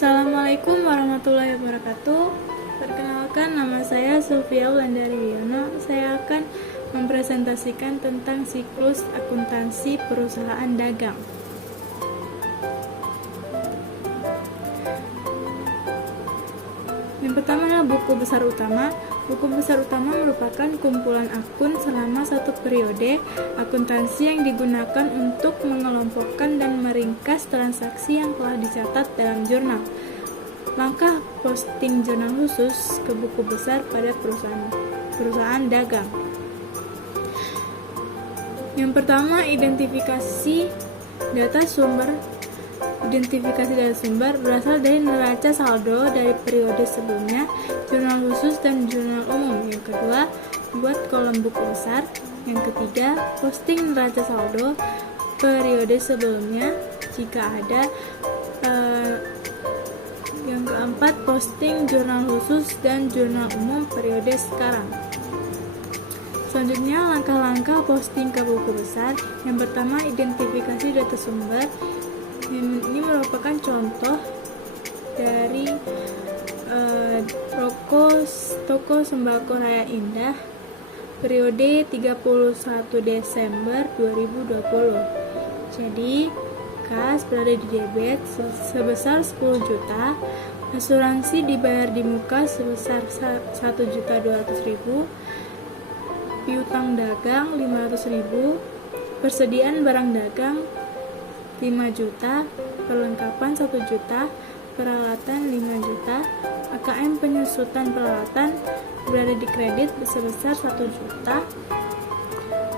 Assalamualaikum warahmatullahi wabarakatuh. Perkenalkan, nama saya Sulfia Wulandari Wiono. Saya akan mempresentasikan tentang siklus akuntansi perusahaan dagang. Yang pertama adalah buku besar utama. Buku besar utama merupakan kumpulan akun selama satu periode akuntansi yang digunakan untuk mengelompokkan dan meringkas transaksi yang telah dicatat dalam jurnal. Langkah posting jurnal khusus ke buku besar pada perusahaan dagang. Yang pertama, identifikasi data sumber berasal dari neraca saldo dari periode sebelumnya, jurnal khusus dan jurnal umum. Yang kedua, buat kolom buku besar. Yang ketiga, posting neraca saldo periode sebelumnya jika ada. Yang keempat, posting jurnal khusus dan jurnal umum periode sekarang. Selanjutnya, langkah-langkah posting ke buku besar. Yang pertama, identifikasi data sumber. Ini merupakan contoh dari toko sembako Raya Indah periode 31 Desember 2020. Jadi kas berada di debit sebesar 10 juta, asuransi dibayar di muka sebesar 1.200.000, piutang dagang 500.000, persediaan barang dagang 5 juta, perlengkapan 1 juta, peralatan 5 juta, AKM penyusutan peralatan berada di kredit sebesar 1 juta,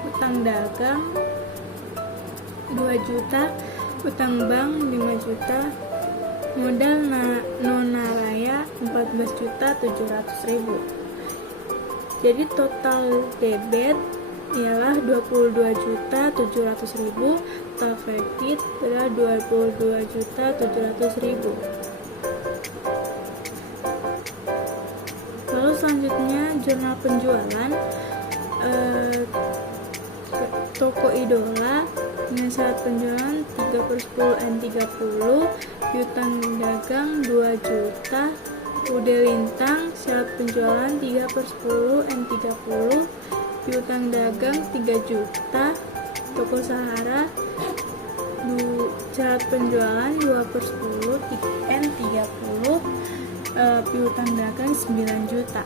utang dagang 2 juta, utang bank 5 juta, modal nonaraya 14.700.000. Jadi total debit ialah 22.700.000, total kredit adalah 22.700.000. Lalu selanjutnya jurnal penjualan. Toko Idola dengan syarat penjualan 3/10 N30, piutang dagang 2 juta, Ude Lintang syarat penjualan 3/10 N30, piutang dagang 3 juta, Toko Sahara syarat penjualan 2/10 N30, piutang dagang 9 juta,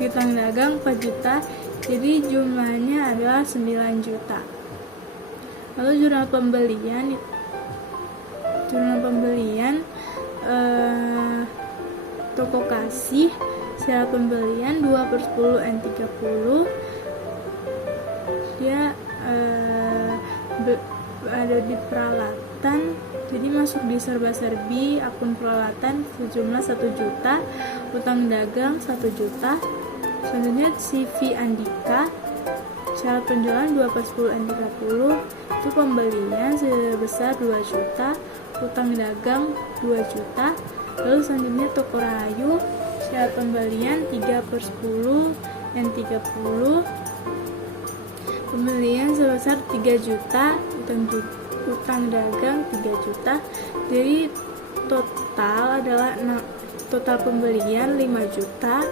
piutang dagang 4 juta, jadi jumlahnya adalah 9 juta. Lalu jurnal pembelian Toko Kasih syarat pembelian 2/10 N30, dia ada di peralatan, jadi masuk di serba-serbi akun peralatan sejumlah 1 juta, utang dagang 1 juta. Selanjutnya CV Andika syarat penjualan 2/10 N30, itu pembelian sebesar 2 juta, utang dagang 2 juta. Lalu selanjutnya Toko Rahayu syarat pembelian 3/10 N30, pembelian sebesar 3 juta, utang dagang 3 juta. Jadi total pembelian 5 juta,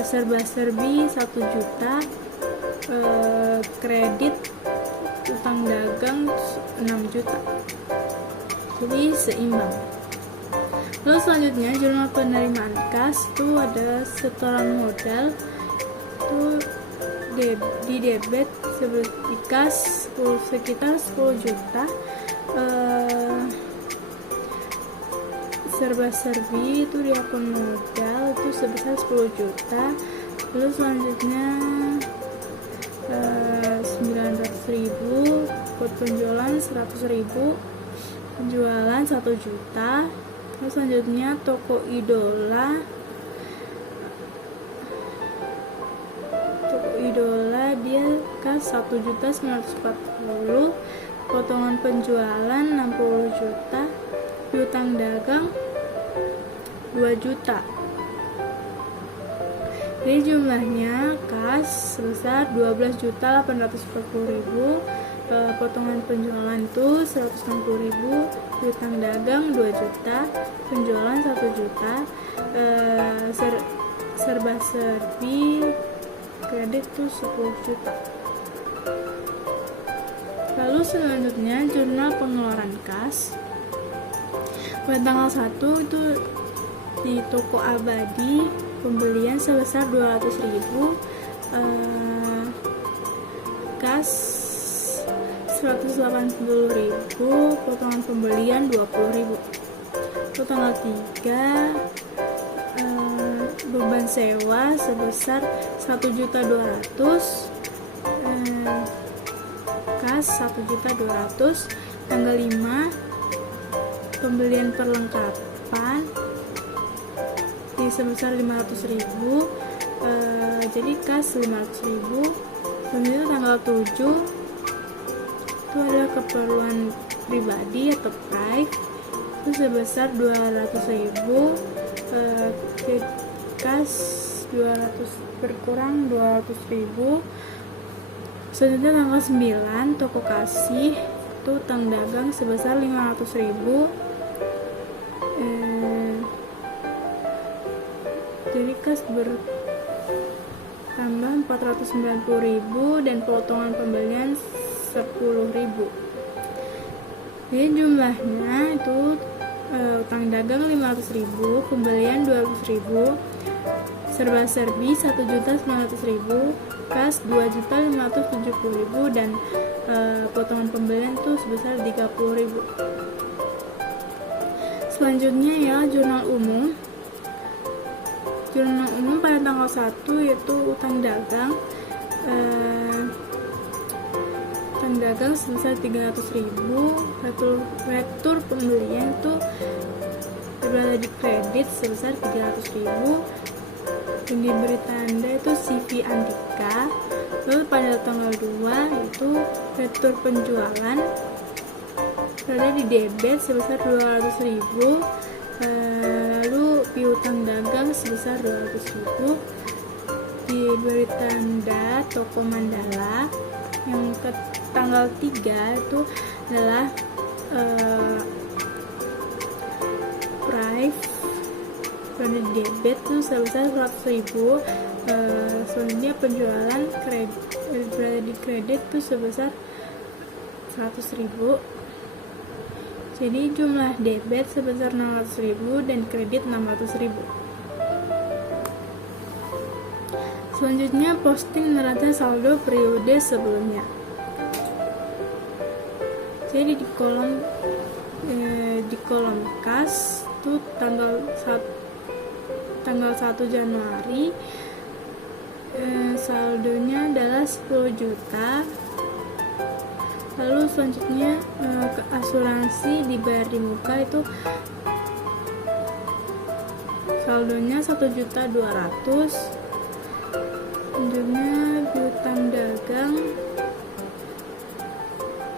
serba-serbi 1 juta, kredit utang dagang 6 juta. Jadi seimbang. Lalu selanjutnya jurnal penerimaan kas, itu ada setoran modal, itu di debit di kas sekitar 10 juta, serba-serbi itu di akun modal itu sebesar 10 juta. Lalu selanjutnya 900.000, buat penjualan 100.000, penjualan 1 juta. Lalu selanjutnya Toko Idola dia kas 1.940, potongan penjualan 60 juta, piutang dagang 2 juta. Jadi jumlahnya kas sebesar 12.840.000, potongan penjualan itu 160.000, piutang dagang 2 juta, penjualan 1 juta, serba-serbi kredit tuh 10 juta. Lalu selanjutnya jurnal pengeluaran kas. Pada tanggal 1 itu di toko Abadi pembelian sebesar 200.000, kas 180.000, potongan pembelian 20.000. Untuk tanggal 3 beban sewa sebesar 1.200.000, kas 1.200.000. Tanggal 5 pembelian perlengkapan di sebesar 500.000, jadi kas 500.000. Selanjutnya tanggal 7 itu adalah keperluan pribadi atau private, itu sebesar 200.000, kas 200 berkurang 200.000. Selanjutnya tanggal 9 toko kasih itu utang dagang sebesar 500.000, jadi kas bertambah 490.000 dan potongan pembelian 10.000. Jadi jumlahnya itu utang dagang 500.000, pembelian 200.000, serba-serbi 1.900.000, kas 2.570.000 dan potongan pembelian itu sebesar 30.000. Selanjutnya ya jurnal umum. Jurnal umum pada tanggal 1 yaitu utang dagang sebesar 300.000, retur pembelian itu berada di kredit sebesar 300.000, yang diberi tanda itu CV Andika. Lalu pada tanggal 2 itu retur penjualan berada di debit sebesar 200.000, lalu piutang dagang sebesar 200.000, diberi tanda toko Mandala. Yang ke tanggal 3 itu adalah price berada di debit itu sebesar 100.000, selanjutnya penjualan berada di kredit itu sebesar 100.000. Jadi jumlah debit sebesar 600.000 dan kredit 600.000. Selanjutnya posting neraca saldo periode sebelumnya. Jadi di kolom kas itu tanggal 1 Januari saldonya adalah 10 juta. Lalu selanjutnya ke asuransi dibayar di muka itu saldonya 1.200.000. Selanjutnya piutang dagang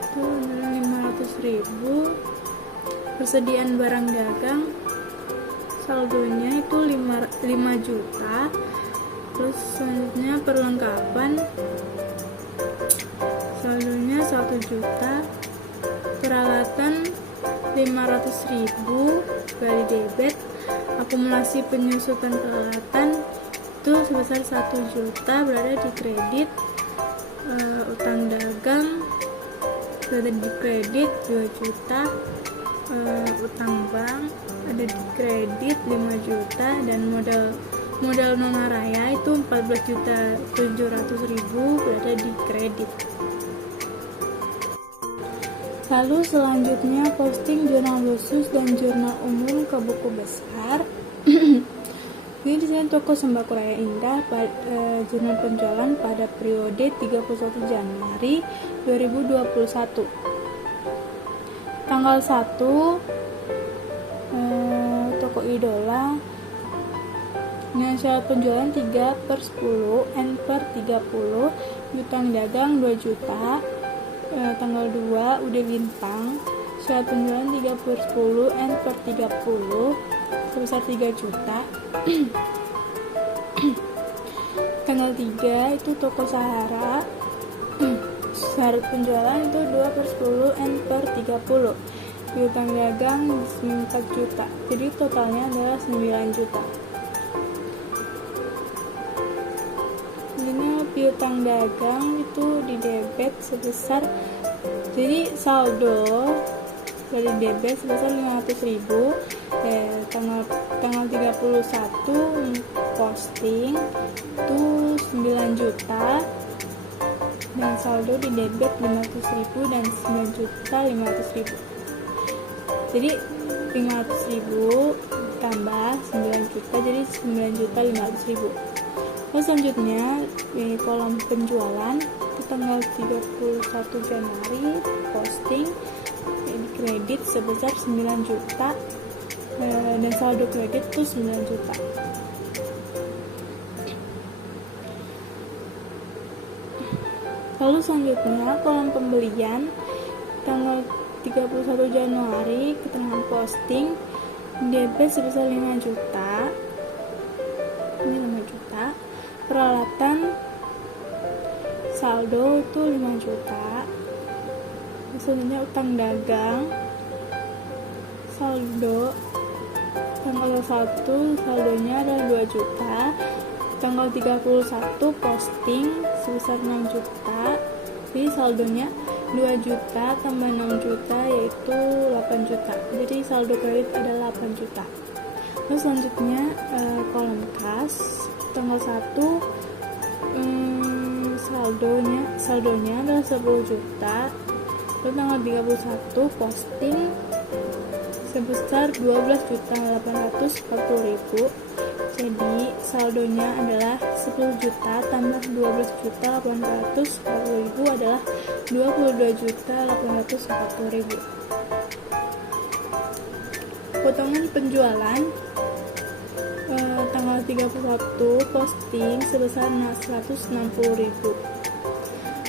itu 500.000. Persediaan barang dagang saldonya itu 5 juta. Terus selanjutnya perlengkapan saldonya 1 juta. Peralatan 500.000 dari debit. Akumulasi penyusutan peralatan itu sebesar 1 juta berada di kredit. Utang dagang berada di kredit 2 juta. Utang bank ada di kredit 5 juta dan modal nonaraya itu 14.700.000 berada di kredit. Lalu selanjutnya posting jurnal khusus dan jurnal umum ke buku besar. Ini di sini toko Sembako Raya Indah jurnal penjualan pada periode 31 Januari 2021. Tanggal 1 toko Idola dengan syarat penjualan 3/10, N/30, piutang dagang 2 juta. Tanggal 2 udah bintang, syarat penjualan 3/10, N/30 sebesar 3 juta. Tanggal 3 itu toko Sahara, syarat penjualan itu 2/10 N per 30. Piutang dagang 4 juta, jadi totalnya adalah 9 juta. Ini piutang dagang itu di debit sebesar, jadi saldo dari debit sebesar 500.000, tanggal 31 posting itu 9 juta, dan saldo di debit 500.000 dan 9.500.000. Jadi 500.000 tambah 9 juta jadi 9.500.000. Terus selanjutnya di kolom penjualan itu tanggal 31 Januari posting di kredit sebesar 9 juta, dan saldo kredit itu 9 juta. Lalu selanjutnya kolom pembelian tanggal 31 Januari keterangan posting debit sebesar 5 juta. Ini 5 juta. Peralatan saldo itu 5 juta. Selanjutnya utang dagang saldo tanggal 1 saldonya adalah 2 juta. Tanggal 31 posting sebesar 6 juta. Jadi saldonya 2 juta tambah 6 juta yaitu 8 juta. Jadi saldo kredit adalah 8 juta. Terus selanjutnya kolom kas tanggal 1 saldonya adalah 10 juta. Lalu tanggal 31 posting sebesar 12.840.000. Jadi saldonya adalah 10 juta tambah 12.840.000 adalah 22.840.000. Potongan penjualan tanggal 31 posting sebesar 160.000.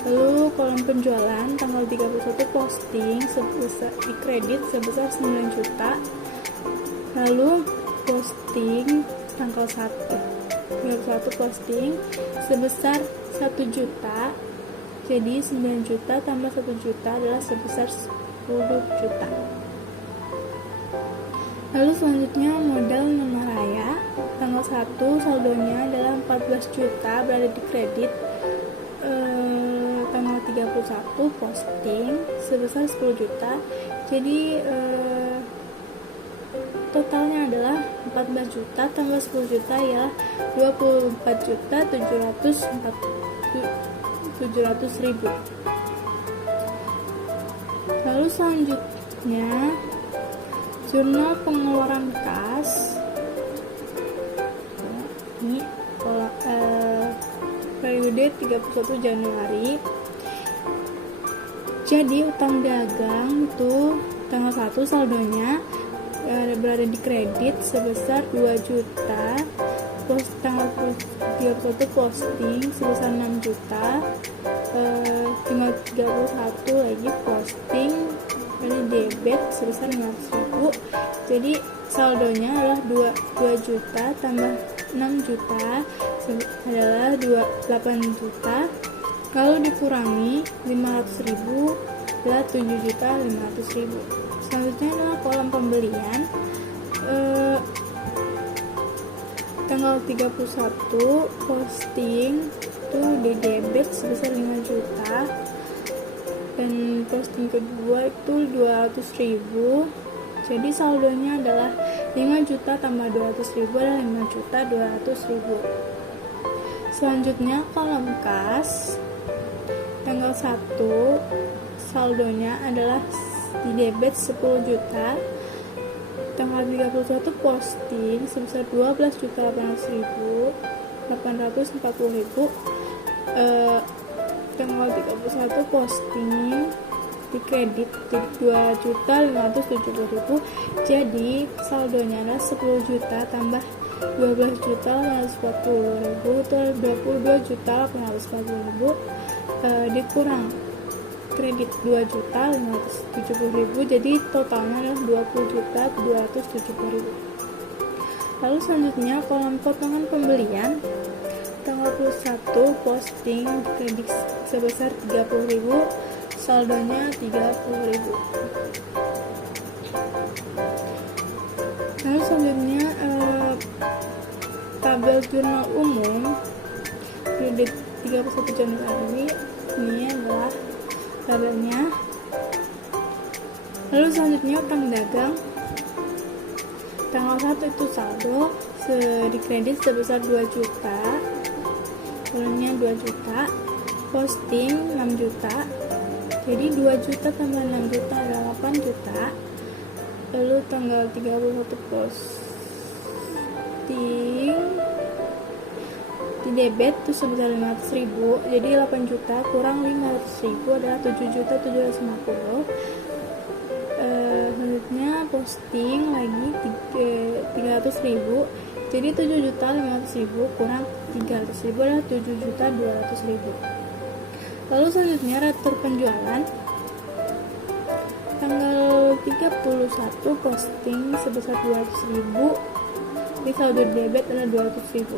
Lalu kolom penjualan tanggal 31 posting sebesar di kredit sebesar 9 juta. Lalu posting tanggal 31 posting sebesar 1 juta. Jadi 9 juta tambah 1 juta adalah sebesar 10 juta. Lalu selanjutnya modal nama raya tanggal 1 saldonya adalah 14 juta berada di kredit. Tanggal 31 posting sebesar 10 juta. Jadi totalnya adalah 14 juta tambah 10 juta ialah 24.700.000. Lalu selanjutnya jurnal pengeluaran kas. Ini periode 31 Januari. Jadi utang dagang itu tanggal 1 saldonya berada di kredit sebesar 2 juta. Tanggal 31 posting sebesar 6 juta. Tanggal 31 lagi posting ada debit sebesar 500.000. Jadi saldonya adalah 2 juta tambah 6 juta adalah 8 juta. Lalu dikurangi 500.000 adalah 7.500.000. Selanjutnya adalah kolom pembelian tanggal 31 posting itu di debit sebesar 5 juta, dan posting kedua itu 200.000. Jadi saldonya adalah 5 juta tambah 200.000 adalah 5.200.000. Selanjutnya kolom kas tanggal 1 saldonya adalah di debit 10 juta. Tanggal 31 posting sebesar 12.840.000. Tanggal 31 posting di kredit 2.570.000. Jadi saldonya adalah 10 juta tambah 12.840.000 itu 22.840.000, dikurang kredit 2.570.000, jadi totalnya adalah 20.270.000. Lalu selanjutnya kolom potongan pembelian tanggal 31 posting kredit sebesar 30.000, saldonya 30.000. Lalu selanjutnya tabel jurnal umum periode 31 Januari, ini adalah tabelnya. Lalu selanjutnya utang dagang tanggal 1 itu saldo di kredit sebesar 2 juta, uangnya 2 juta, posting 6 juta, jadi 2 juta tambah 6 juta adalah 8 juta. Lalu tanggal 31 posting di debit itu sebesar 500.000, jadi 8 juta kurang 500.000 adalah 7.750.000. Selanjutnya posting lagi 300.000, jadi 7.500.000 kurang 300.000 adalah 7.200.000. Lalu selanjutnya retur penjualan tanggal 31 posting sebesar 200.000, di saldo debit adalah 200.000.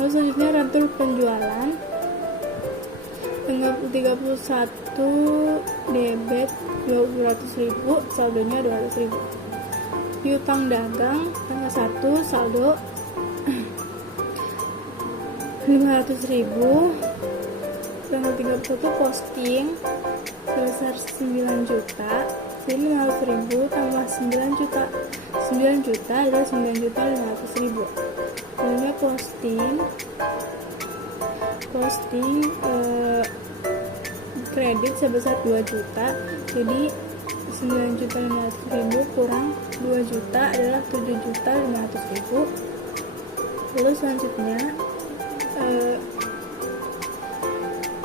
Lalu selanjutnya retur penjualan tanggal 31 debit 200.000, saldonya 200.000. Piutang dagang tanggal 1 saldo 500.000, tanggal 31 posting sebesar 9 juta, jadi 500.000 tambah 9 juta, 9 juta adalah 9.500.000. Lalu posting kredit sebesar 2 juta, jadi 9.500.000 kurang 2 juta adalah 7.500.000. Lalu selanjutnya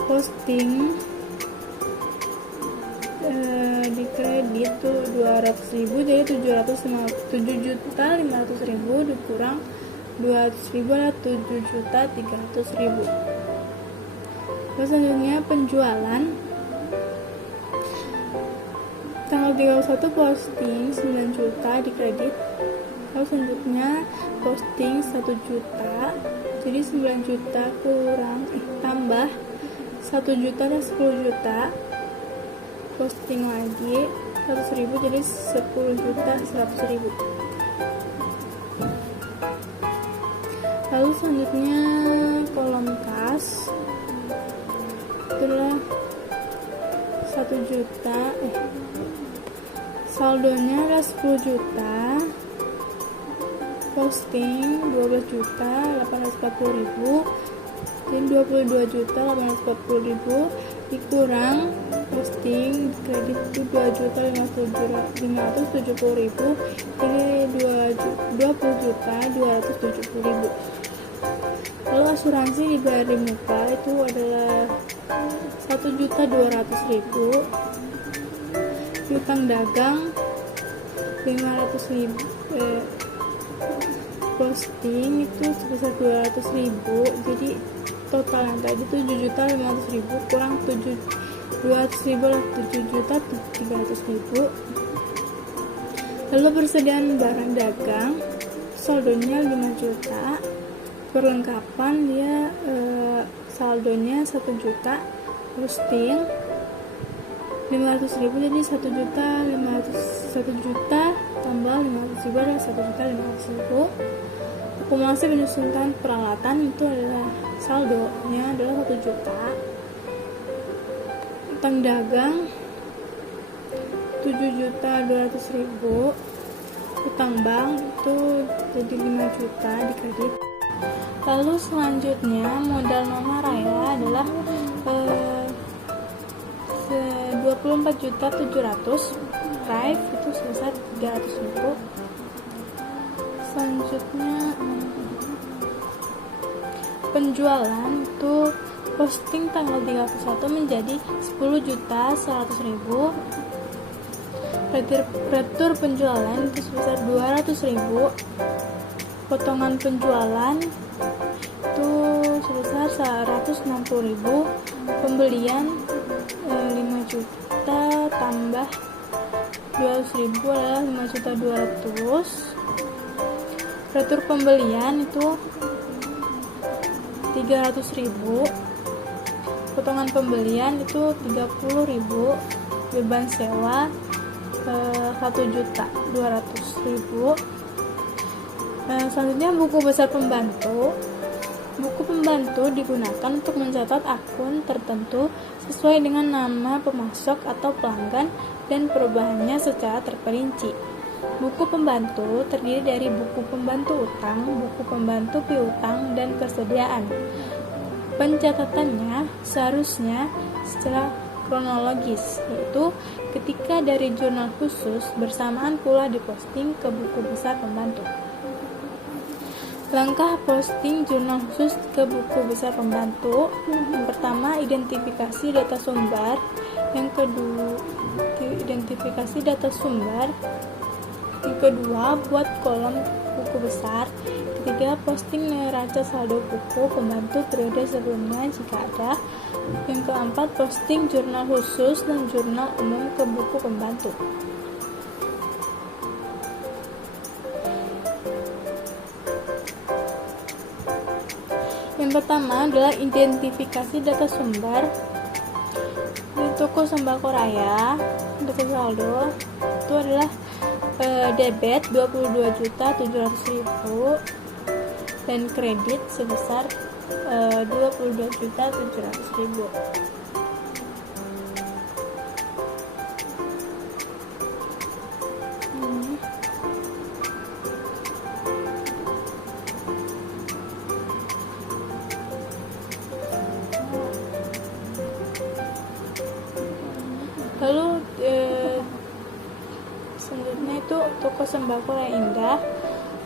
posting di kredit tuh 200.000, jadi 7.500.000 dikurang 200.000 adalah 7.300.000. Terus selanjutnya penjualan tanggal 31 posting 9 juta di kredit. Lalu selanjutnya posting 1 juta, jadi 9 juta kurang tambah 1 juta dan 10 juta, posting lagi 100.000, jadi 10.100.000. Lalu selanjutnya kolom kas itulah 1 juta, saldonya adalah 10 juta, posting 12 juta 840.000, dan 22.840.000 dikurang posting kredit itu 2.570.000, ini 20.270.000. Lalu asuransi dibayar di muka itu adalah 1.200.000. Piutang dagang 500.000, posting itu sebesar 200.000, jadi total yang tadi 7.500.000 kurang 200.000 adalah 7.300.000. Lalu persediaan barang dagang saldonya 5 juta, perlengkapan dia saldonya 1 juta, posting 500.000, jadi 1 juta tambah 500.000 adalah 1.500.000. Akumulasi penyusunan peralatan itu adalah saldonya adalah 1 juta. Utang dagang 7.200.000, utang bank itu jadi 5 juta di kredit. Lalu selanjutnya modal nona raya adalah 24.700.000, drive itu sebesar 300.000. Selanjutnya penjualan itu posting tanggal 31 menjadi 10.100.000, retur penjualan itu sebesar 200.000, potongan penjualan itu sebesar 160.000, pembelian 5 juta tambah 200.000 adalah 5.200.000. Retur pembelian itu 300.000, potongan pembelian itu 30.000, beban sewa 1.200.000. Selanjutnya buku besar pembantu. Buku pembantu digunakan untuk mencatat akun tertentu sesuai dengan nama pemasok atau pelanggan dan perubahannya secara terperinci. Buku pembantu terdiri dari buku pembantu utang, buku pembantu piutang, dan persediaan. Pencatatannya seharusnya secara kronologis, yaitu ketika dari jurnal khusus bersamaan pula diposting ke buku besar pembantu. Langkah posting jurnal khusus ke buku besar pembantu. Yang pertama, identifikasi data sumber. Yang kedua, identifikasi data sumber. Yang kedua, buat kolom buku besar. Ketiga, posting neraca saldo buku pembantu periode sebelumnya jika ada. Yang keempat, posting jurnal khusus dan jurnal umum ke buku pembantu. Yang pertama adalah identifikasi data sumber. Di toko sembako raya, data saldo itu adalah debit 22.700.000 dan kredit sebesar 22.700.000. Lalu selanjutnya itu toko sembako Raya Indah,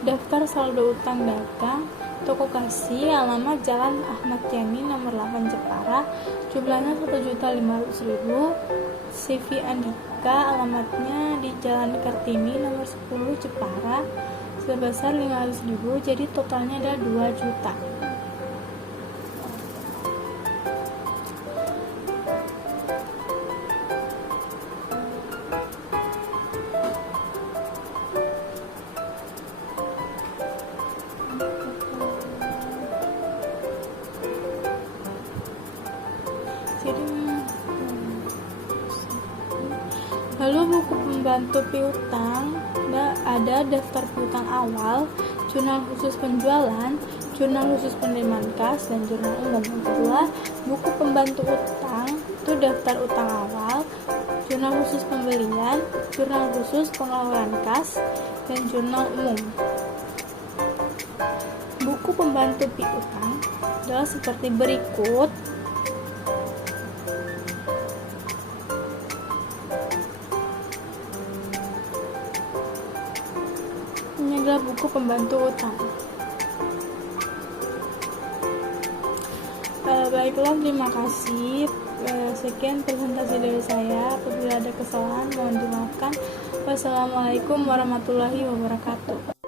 daftar saldo utang dagang, toko kasih, alamat Jalan Ahmad Yani nomor 8 Jepara, jumlahnya 1.500.000. CV Andika, alamatnya di Jalan Kartini nomor 10 Jepara, sebesar 500.000, jadi totalnya adalah 2 juta. Lalu buku pembantu piutang, ada daftar piutang awal, jurnal khusus penjualan, jurnal khusus penerimaan kas, dan jurnal umum. Yang kedua, buku pembantu utang itu daftar utang awal, jurnal khusus pembelian, jurnal khusus pengeluaran kas, dan jurnal umum. Buku pembantu piutang adalah seperti berikut. Ini adalah buku pembantu utang. Baiklah, terima kasih. Sekian presentasi dari saya. Apabila ada kesalahan mohon dimaafkan. Wassalamualaikum warahmatullahi wabarakatuh.